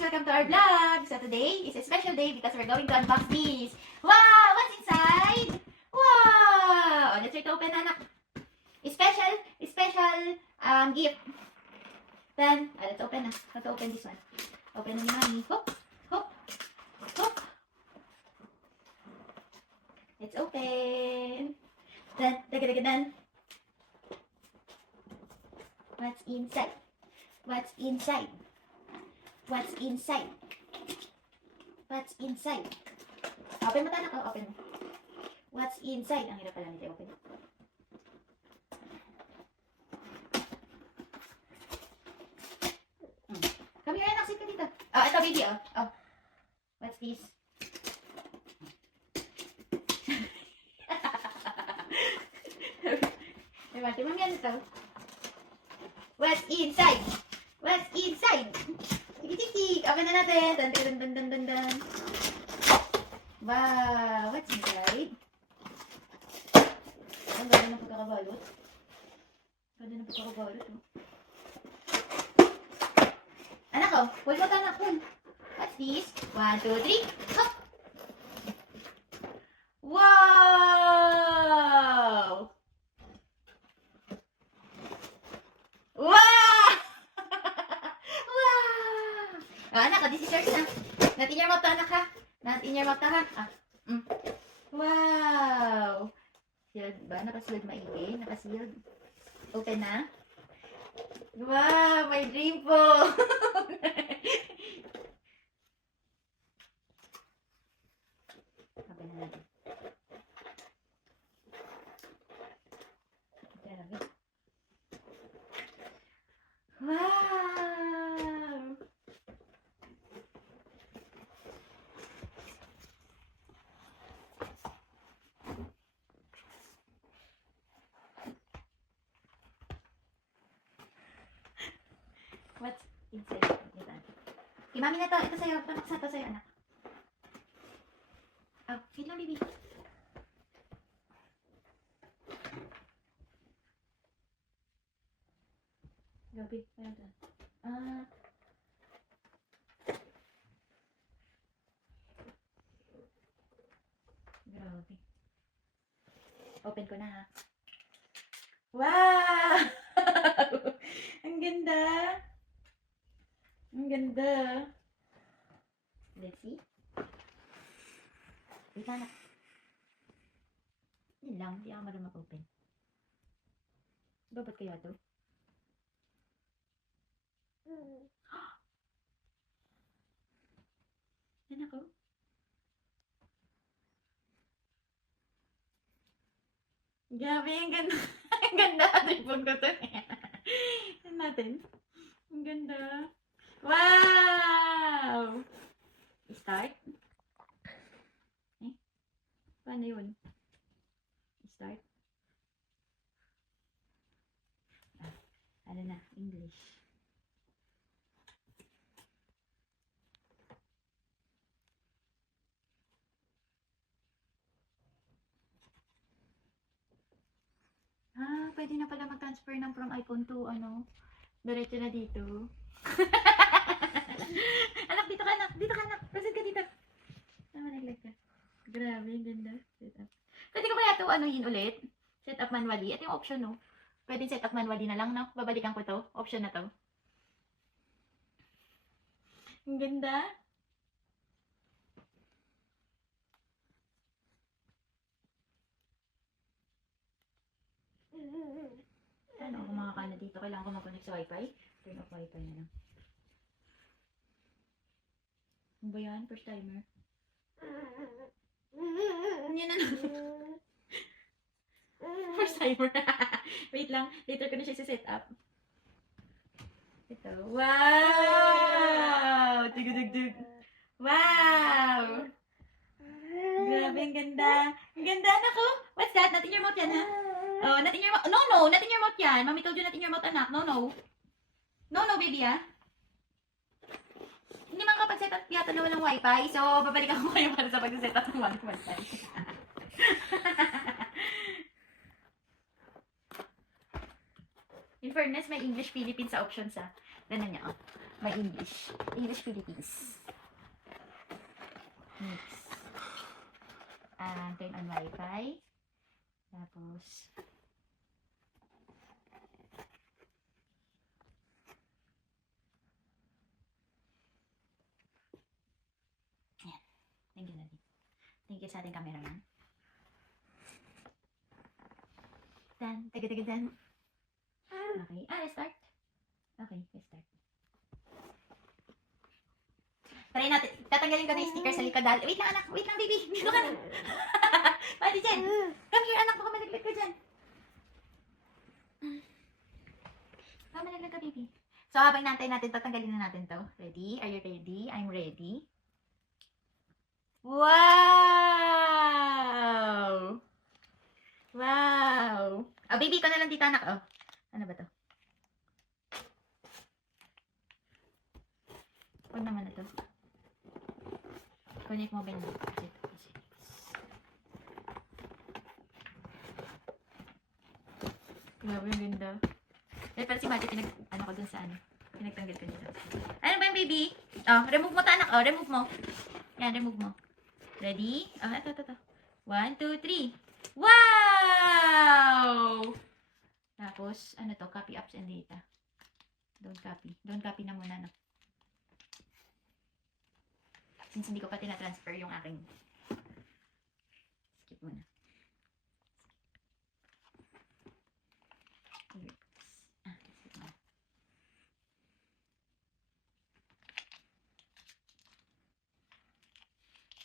welcome to our vlog. So today is a special day because we're going to unbox these. Wow! What's inside? Wow! Let's try to open, anak. Special gift. Then, let's open na. Let's open this one. Open na ni Mami. Hook! Hook! Hook! Let's open. Then. What's inside? What's inside? What's inside? What's inside? Open mo tayo. Oh, open mo. What's inside? Ang hirap pala nito open. Come here, anak. Sit ka dito. Oh, ito baby, oh. Oh. What's this? Mati, mami, ano to? What's inside? What's inside? Tik-tik-tik. Open na natin. Dun. Wow. What's inside? Ang ganda ng pagkakabalot. Ganda ng pagkakabalot. Oh. Anak ko. Pull mo tayo, anak. Pull. What's this? 1, 2, 3. Hop! Wow! Wow! Wow! Oh, anak, this is yours na. Not in your mouth, anak, ha? Not in your mouth, ha? Wow! Sealed ba? Nakasealed maigi? Nakasealed? Open na? Wow! My dream phone! Open na natin. Wow! What's inside? Kay mami na to. Ito sa'yo. Ito sa'yo, anak. Oh, wait lang, baby. Grabe. Ano to? Grabe. Open ko na, ha. Wow! Ang ganda. Ang ganda. Let's see. Wait na. Yun lang. Hindi ako marunong mag-open. Ba't kaya to? Yan ako. Grabe, ang ganda. Ang ganda. Tripod ko to. Yan natin. Ang ganda. Wow! Start. Paano yun? Start. Ano na? English. Pwede na pala mag-transfer ng from iPhone to, diretso na dito. Anak, dito ka, anak. Dito ka, anak. Proceed ka dito. Nag-like ka. Grabe, ganda. Set up. Pwede ko kaya ito, anuhin ulit? Set up manually. Ito yung option, no? Pwede set up manually na lang, no? Babalikan ko to. Option na to. Ang ganda. Ano, kung makakana dito, kailangan ko mag-connect sa wifi. Turn off wifi na lang. Ano ba yan? First timer. Yan na lang. First timer. Wait lang. Later ko na siya set up. Ito. Wow! Tugudugdug. Wow! Grabe, ang ganda. Ang ganda, anak ko. What's that? Not in your mouth yan, ha? Oh, not in your mouth. No. Not in your mouth yan. Mommy told you not in your mouth, anak. No. No, baby, ha? Hindi man kapag set up yata na walang wifi. So, babalikan ko kayo para sa pag-set up ng wifi. In fairness, may English Philippines sa options, ha. Ganun niya, oh. My English. English Philippines. Next. Turn on Wi-Fi. Tapos, ayan. Thank you, Nadine. Thank you sa ating cameraman. Dan, taga-taga-dan. Okay. Let's start. Okay, let's start. Try natin. Tatanggalin ko na yung sticker sa likod. Wait lang, anak. Wait lang, baby. Dito ka na. Pwede dyan. Come here, anak. Baka malaglag ka dyan. Baka malaglag ka, baby. So, habang nantay natin, tatanggalin na natin to. Ready? Are you ready? I'm ready. Wow! Wow! Oh, baby ko na lang dito, anak. Oh. Ano ba to? Huwag naman na to. Connect mobile mo. Grabe yung ganda. Pero si Mati, ano ko dun sa ano. Pinagtanggal ko dito. Ano ba yung baby? Oh, remove mo to, anak. Oh, remove mo. Yan, remove mo. Ready? Oh, ito. 1, 2, 3. Wow! Tapos, ano to? Copy apps and data. Don't copy. Don't copy na muna, no? Since hindi ko pa tina-transfer yung aking. Skip muna. Skip muna.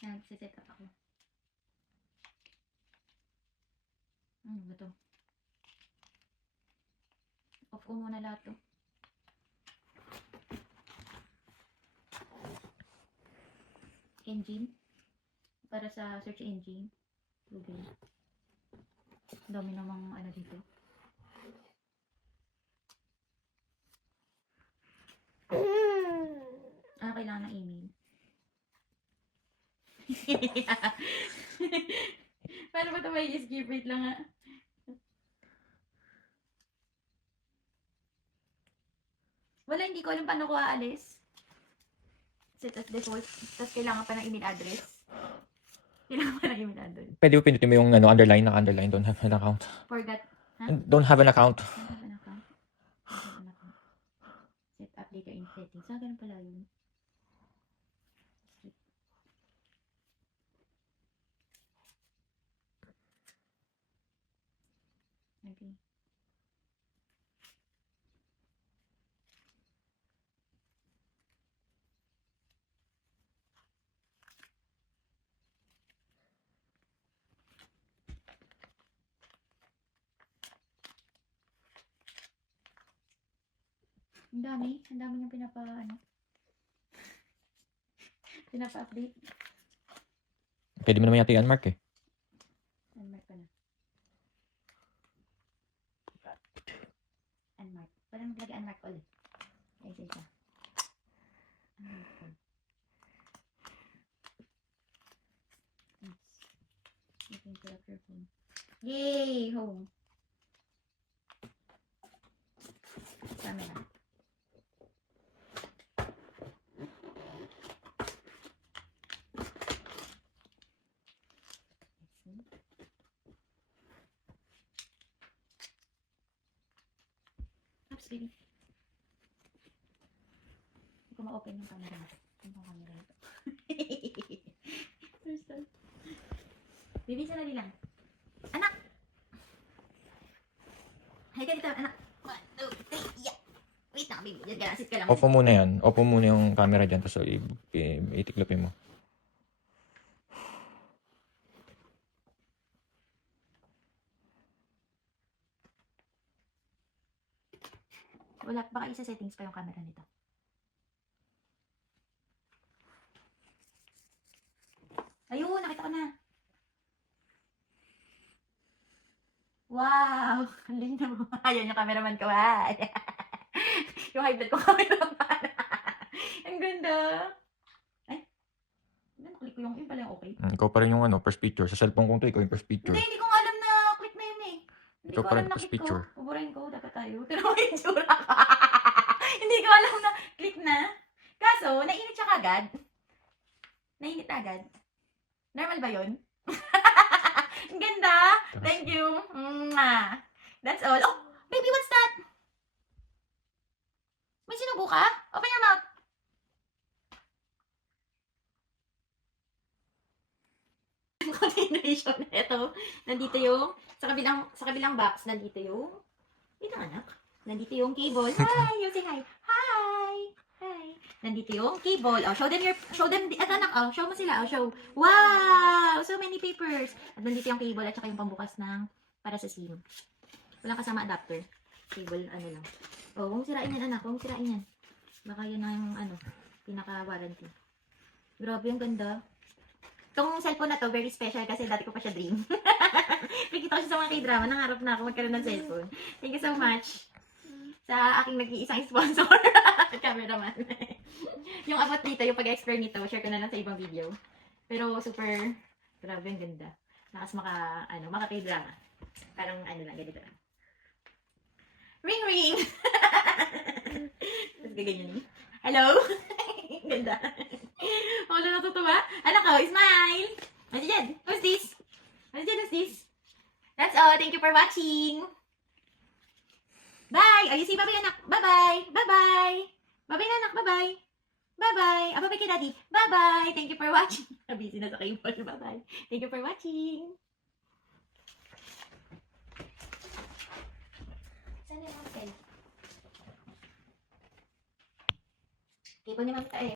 Nagsiset up ako. Ano ba to? Off ko muna lahat to. Engine. Para sa search engine. Google. Dami namang ano dito. Kailangan ng email. Paano ba ito may skip rate lang ha? Wala, hindi ko alam paano ko aalis. Set as default. Tapos kailangan pa ng email address. Pwede mo pindutin mo yung underline, naka-underline. Don't have an account. Forgot. Huh? Don't have an account. Don't have an account. Set up data in settings. Ganun pala yun. Okay. Ang dami niyang pinapa-update. Pwede mo naman yata i-unmark eh. Unmark pa na. Unmark. Parang maglagay unmark all. Ay, isa. Unmark all. You can put up your phone. Yay! Home. Camera. Oops, baby. Hindi ko ma-open yung camera. Yung camera ito. First time. Baby, sanali lang. Anak! Halika dito, anak. 1, 2, 3, yeah. Wait lang, baby. Yan, sit ka lang. Off mo muna yan. Off mo muna yung camera dyan. Tapos itiklopin mo. Wala, baka isa settings pa yung camera nito. Ayun, nakita ko na. Wow! Ang linya mo. Ayan yung cameraman ko, ha? Yung high blood ko cameraman. Ang ganda. Ay, naklik ko yung pala yung okay. Ikaw pa rin yung first picture. Sa cellphone kong to, ikaw yung first picture. Hindi ko nga alam na click na yun eh. Hindi Ikaw ko pa rin alam na first click ko. picture. Paburahin ko, dapat tayo. Pero may tsura ka. Hindi ko alam na click na. Kaso, nainit siya kagad. Nainit agad. Normal ba yun? Ang ganda. Thank you. Mwah. That's all. Oh, baby, what's that? May sinubo ka? Open your mouth. Continuation. Ito. Nandito yung, sa kabilang box, nandito yung, dito anak. Nandito yung cable. Hi! You say hi. Hi! Hi! Nandito yung cable. Oh, show them, at anak, oh, show mo sila, oh, show. Wow! So many papers. At nandito yung cable at saka yung pambukas ng, para sa SIM. Walang kasama adapter. Cable, ano lang. Oh, huwag sirain yan, anak. Huwag sirain yan. Baka yan na yung, pinaka-warranty. Grabe, ang ganda. Itong cellphone na to, very special kasi dati ko pa siya dream. Nakikita ko siya sa mga k-drama. Nangarap na ako magkaroon ng cellphone. Thank you so much sa aking nag-iisang sponsor. Cameraman. Yung about dito, yung pag-explore nito, share ko na lang sa ibang video. Pero super, grabe, ang ganda. Nakas maka k-drama. Parang lang, ganito lang. Ring ring! Tapos gaganyan. Hello? Ganda. Wala natutuwa. Anak ko, smile! What's dyan? Who's this? What's dyan? Who's this? That's all. Thank you for watching. Bye! Oh, you say bye-bye, anak. Bye-bye. Bye-bye. Bye-bye na, anak. Bye-bye. Bye-bye. Ah, bye-bye kay daddy. Bye-bye. Thank you for watching. Busy na sa keyboard. Bye-bye. Thank you for watching. Saan yung hotel? Cable ni Mami Tae.